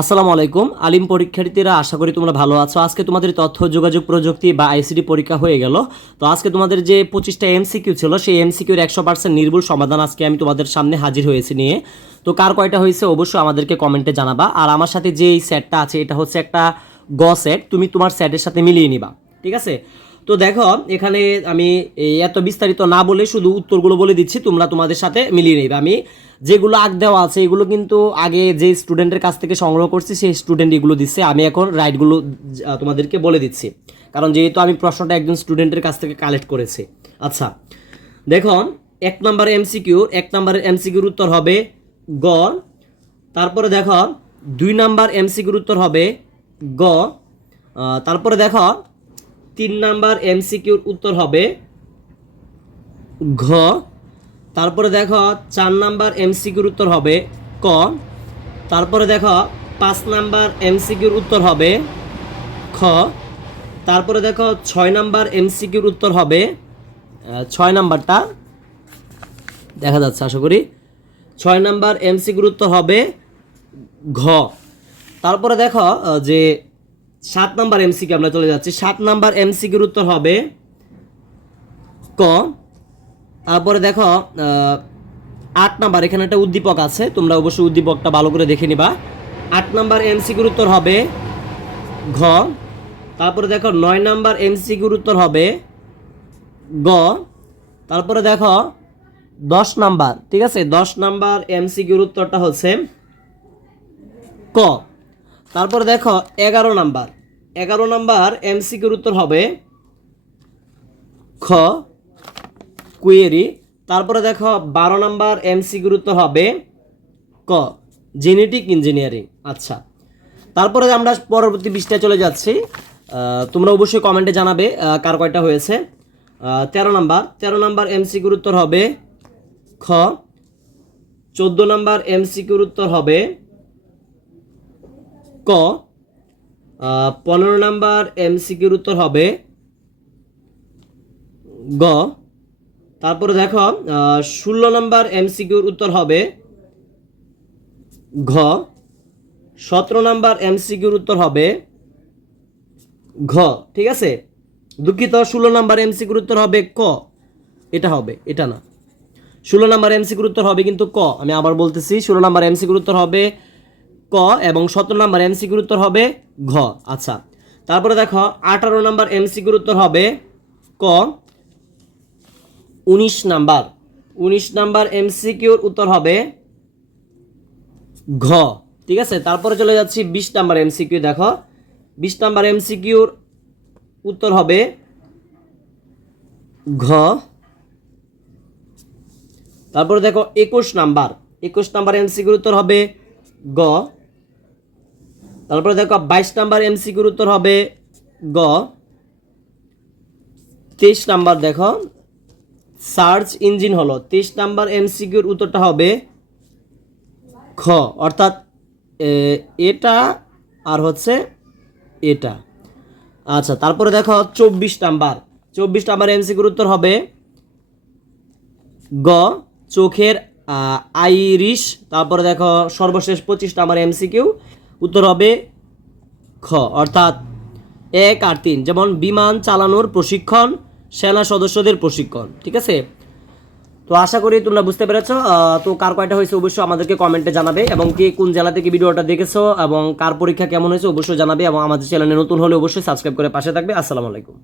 আসসালামু আলাইকুম আলিম পরীক্ষার্থীরা, আশা করি তোমরা ভালো আছো। আজকে তোমাদের তথ্য যোগাযোগ প্রযুক্তি বা আইসিটি পরীক্ষা হয়ে গেল। তো আজকে তোমাদের যে 25টা এমসিকিউ ছিল, সেই এমসিকিউর 100% নির্ভুল সমাধান আজকে আমি তোমাদের সামনে হাজির হয়েছি নিয়ে। তো কার কয়টা হয়েছে অবশ্যই আমাদেরকে কমেন্টে জানাবা। আর আমার সাথে যে এই সেটটা আছে, এটা হচ্ছে একটা গ সেট, তুমি তোমার সেটের সাথে মিলিয়ে নিবা, ঠিক আছে? তো দেখো, এখানে আমি এত বিস্তারিত না বলে শুধু উত্তরগুলো বলে দিচ্ছি, তোমরা তোমাদের সাথে মিলিয়ে নেবে। আমি যেগুলো আগ দেওয়া আছে এগুলো কিন্তু আগে যে স্টুডেন্টের কাছ থেকে সংগ্রহ করছি সেই স্টুডেন্ট এগুলো দিচ্ছে, আমি এখন রাইটগুলো তোমাদেরকে বলে দিচ্ছি, কারণ যেহেতু আমি প্রশ্নটা একজন স্টুডেন্টের কাছ থেকে কালেক্ট করেছি। আচ্ছা দেখো, 1 নম্বরের এমসিকিউর উত্তর হবে গ। তারপরে দেখো 2 নম্বর এমসিকিউর উত্তর হবে গ। তারপরে দেখো 3 নম্বর এমসিকিউর উত্তর হবে ঘ। তারপরে দেখো 4 নম্বর এমসিকিউর উত্তর হবে ক। তারপরে দেখো 5 নম্বর এমসিকিউর উত্তর হবে খ। তারপরে দেখো 6 নম্বর এমসিকিউর উত্তর হবে 6 নম্বরটা দেখা যাচ্ছে আশা করি। 6 নম্বর এমসিকিউর উত্তর হবে ঘ। তারপরে দেখো যে 7 নম্বর এমসিকিউ আমরা চলে যাচ্ছি। 7 নম্বর এমসিকিউর উত্তর হবে ক। তারপরে দেখো 8 নম্বর, এখানে একটা উদ্দীপক আছে, তোমরা অবশ্যই উদ্দীপকটা ভালো করে দেখে নিবা। 8 নম্বর এমসিকিউর উত্তর হবে ঘ। তারপরে দেখো 9 নম্বর এমসিকিউর উত্তর হবে গ। তারপরে দেখো 10 নম্বর, ঠিক আছে, 10 নম্বর এমসিকিউর উত্তরটা হচ্ছে ক। তারপরে দেখো 11 নম্বর, 11 নম্বর এমসিকিউর উত্তর হবে খ, কুয়েরি। তারপরে দেখো 12 নম্বর এমসিকিউর উত্তর হবে ক, জেনেটিক ইঞ্জিনিয়ারিং। আচ্ছা, তারপরে আমরা পরবর্তী পৃষ্ঠায় চলে যাচ্ছি। তোমরা অবশ্যই কমেন্টে জানাবে কার কয়টা হয়েছে। 13 নম্বর এমসিকিউর উত্তর হবে খ। 14 নম্বর এমসিকিউর উত্তর হবে ক। 15 নম্বর এমসিকিউর উত্তর হবে গ। তারপরে দেখো 16 নম্বর এমসিকিউর উত্তর হবে ঘ। 17 নম্বর এমসিকিউর উত্তর হবে ঘ, ঠিক আছে। দুঃখিত, 16 নম্বর এমসিকিউর উত্তর হবে ক, এটা হবে, এটা না। 16 নম্বর এমসিকিউর উত্তর হবে কিন্তু ক, আমি আবার বলতেছি, 16 নম্বর এমসিকিউর উত্তর হবে ক এবং 17 নম্বর এমসিকিউর উত্তর হবে ঘ। আচ্ছা, তারপরে দেখো 18 নম্বর এমসিকিউর উত্তর হবে ক। 19 নম্বর এমসিকিউর উত্তর হবে ঘ, ঠিক আছে। তারপরে চলে যাচ্ছি 20 নম্বর এমসিকিউ। দেখো 20 নম্বর এমসিকিউর উত্তর হবে ঘ। তারপরে দেখো 21 নম্বর এমসিকিউর উত্তর হবে গ। তারপরে দেখো 22 নম্বর এমসিকিউর উত্তর হবে গ। 23 নম্বর দেখো সার্চ ইঞ্জিন হলো, 23 নম্বর এমসিকিউর উত্তরটা হবে খ, অর্থাৎ এটা আর হচ্ছে এটা। আচ্ছা, তারপরে দেখো 24 নম্বর এমসিকিউর উত্তর হবে গ, চোখের আইরিশ। তারপরে দেখো সর্বশেষ 25 নম্বর এমসিকিউ উত্তর হবে খ, অর্থাৎ 1 আর 3, যেমন বিমান চালানোর প্রশিক্ষণ, সেনা সদস্যদের প্রশিক্ষণ, ঠিক আছে। তো আশা করি তোমরা বুঝতে পেরেছো। তো কার কয়টা হয়েছে অবশ্যই আমাদেরকে কমেন্টে জানাবে, এবং কে কোন জেলা থেকে ভিডিওটা দেখেছো এবং কার পরীক্ষা কেমন হয়েছে অবশ্যই জানাবে, এবং আমাদের চ্যানেলে নতুন হলে অবশ্যই সাবস্ক্রাইব করে পাশে থাকবে। আসসালামু আলাইকুম।